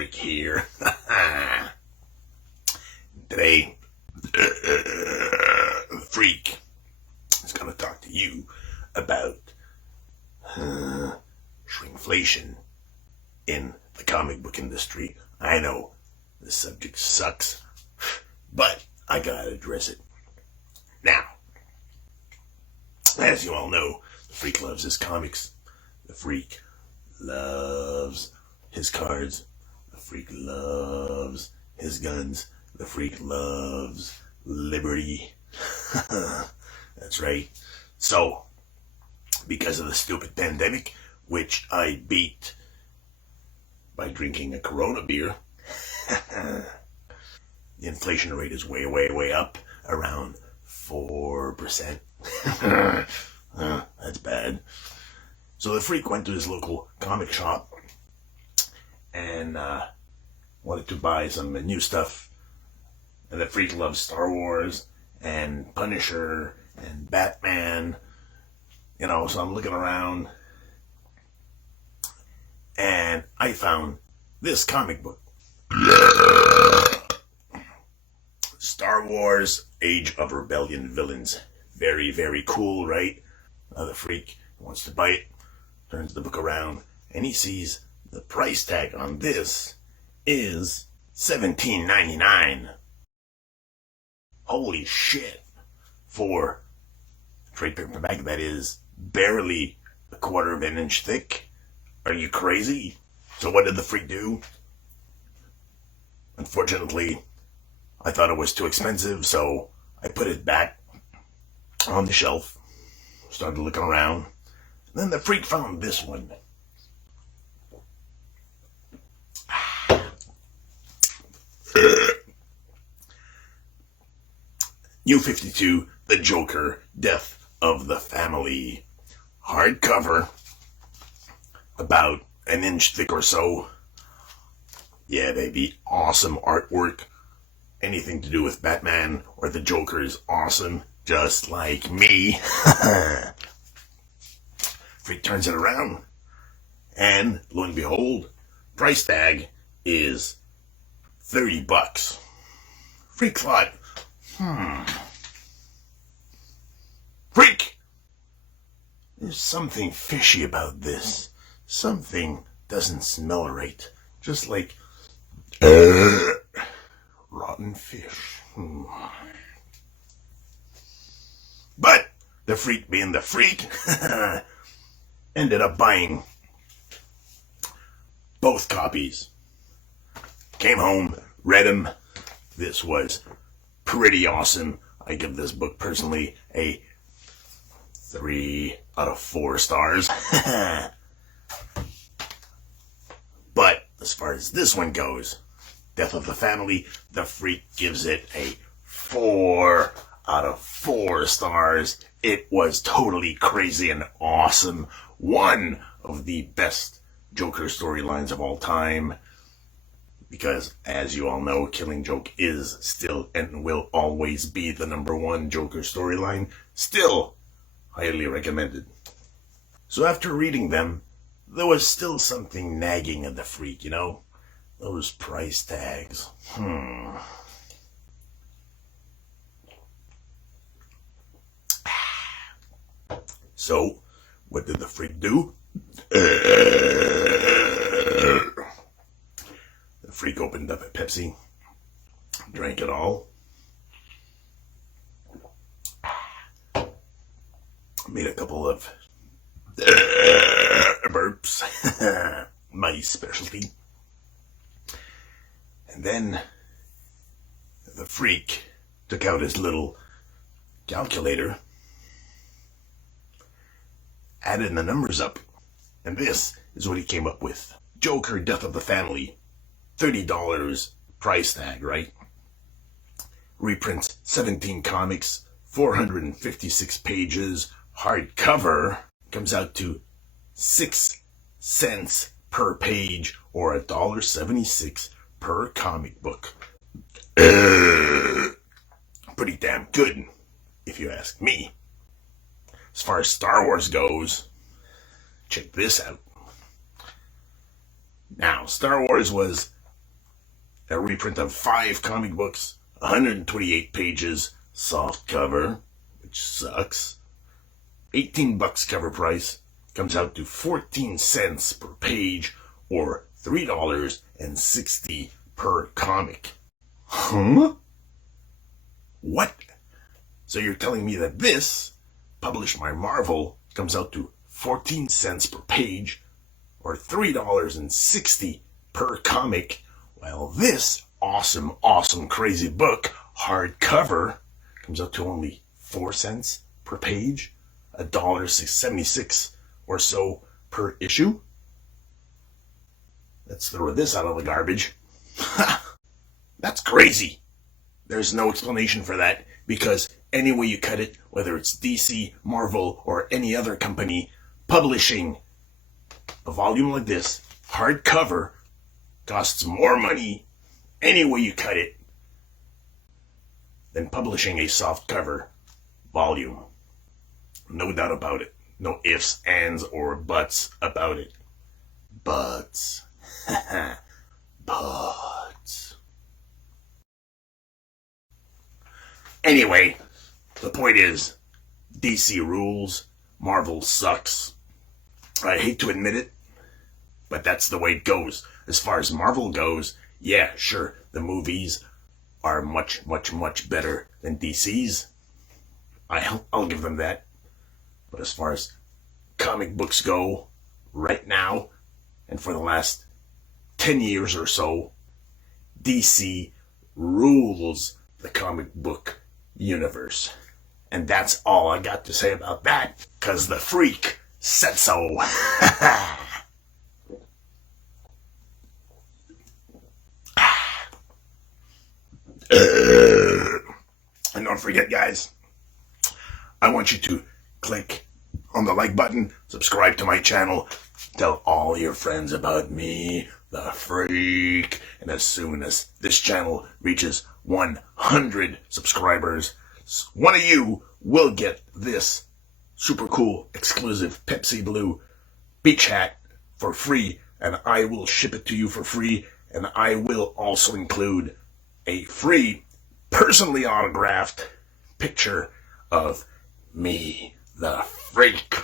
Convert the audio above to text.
Freak here. Today, the Freak is going to talk to you about shrinkflation in the comic book industry. I know the subject sucks, but I gotta address it. Now, as you all know, the Freak loves his comics. The Freak loves his cards. The Freak loves his guns. The Freak loves liberty. That's right. So, because of the stupid pandemic, which I beat by drinking a Corona beer, the inflation rate is way, way, way up, around 4%. That's bad. So the Freak went to his local comic shop and wanted to buy some new stuff. And the Freak loves Star Wars and Punisher and Batman. You know, so I'm looking around and I found this comic book. Star Wars Age of Rebellion Villains. Very, very cool, right? Now the Freak wants to buy it, turns the book around, and he sees the price tag on this is $17.99. Holy shit. For a trade paperback that is barely a quarter of an inch thick. Are you crazy? So what did the Freak do? Unfortunately, I thought it was too expensive, so I put it back on the shelf, started looking around. Then the Freak found this one. New 52, The Joker, Death of the Family. Hardcover, about an inch thick or so. Yeah, baby, awesome artwork. Anything to do with Batman or the Joker is awesome, just like me. Freak turns it around, and lo and behold, price tag is $30. Freak thought, Freak! There's something fishy about this. Something doesn't smell right. Just like rotten fish. But the Freak, being the Freak, ended up buying both copies. Came home, read them. This was pretty awesome. I give this book personally a 3 out of 4 stars. But as far as this one goes, Death of the Family, the Freak gives it a 4 out of 4 stars. It was totally crazy and awesome. One of the best Joker storylines of all time. Because, as you all know, Killing Joke is still and will always be the #1 Joker storyline. Still highly recommended. So after reading them, there was still something nagging at the Freak, you know? Those price tags. So, what did the Freak do? The Freak opened up a Pepsi, drank it all, made a couple of burps, my specialty. And then the Freak took out his little calculator, added the numbers up, and this is what he came up with. Joker, Death of the Family, $30 price tag, right? Reprints 17 comics, 456 pages, hardcover, comes out to 6 cents per page or $1.76 per comic book. Pretty damn good, if you ask me. As far as Star Wars goes, check this out. Now, Star Wars was a reprint of 5 comic books, 128 pages, soft cover, which sucks. $18 cover price, comes out to 14 cents per page, or $3.60 per comic. Huh? What? So you're telling me that this, published by Marvel, comes out to 14 cents per page, or $3.60 per comic, while this awesome, crazy book, hardcover, comes out to only 4 cents per page, $1.76 or so per issue? Let's throw this out of the garbage. That's crazy. There's no explanation for that, because any way you cut it, whether it's DC, Marvel, or any other company, publishing a volume like this, hardcover, costs more money, any way you cut it, than publishing a softcover volume. No doubt about it. No ifs, ands, or buts about it. Buts. Buts. Anyway, the point is, DC rules, Marvel sucks. I hate to admit it, but that's the way it goes. As far as Marvel goes, yeah, sure, the movies are much better than DC's. I'll give them that. But as far as comic books go, right now, and for the last 10 years or so, DC rules the comic book universe. And that's all I got to say about that, 'cause the freak said so. And don't forget, guys, I want you to click on the like button, subscribe to my channel, tell all your friends about me, the freak, and as soon as this channel reaches 100 subscribers, one of you will get this super cool, exclusive Pepsi Blue beach hat for free, and I will ship it to you for free, and I will also include a free, personally autographed picture of me, the freak.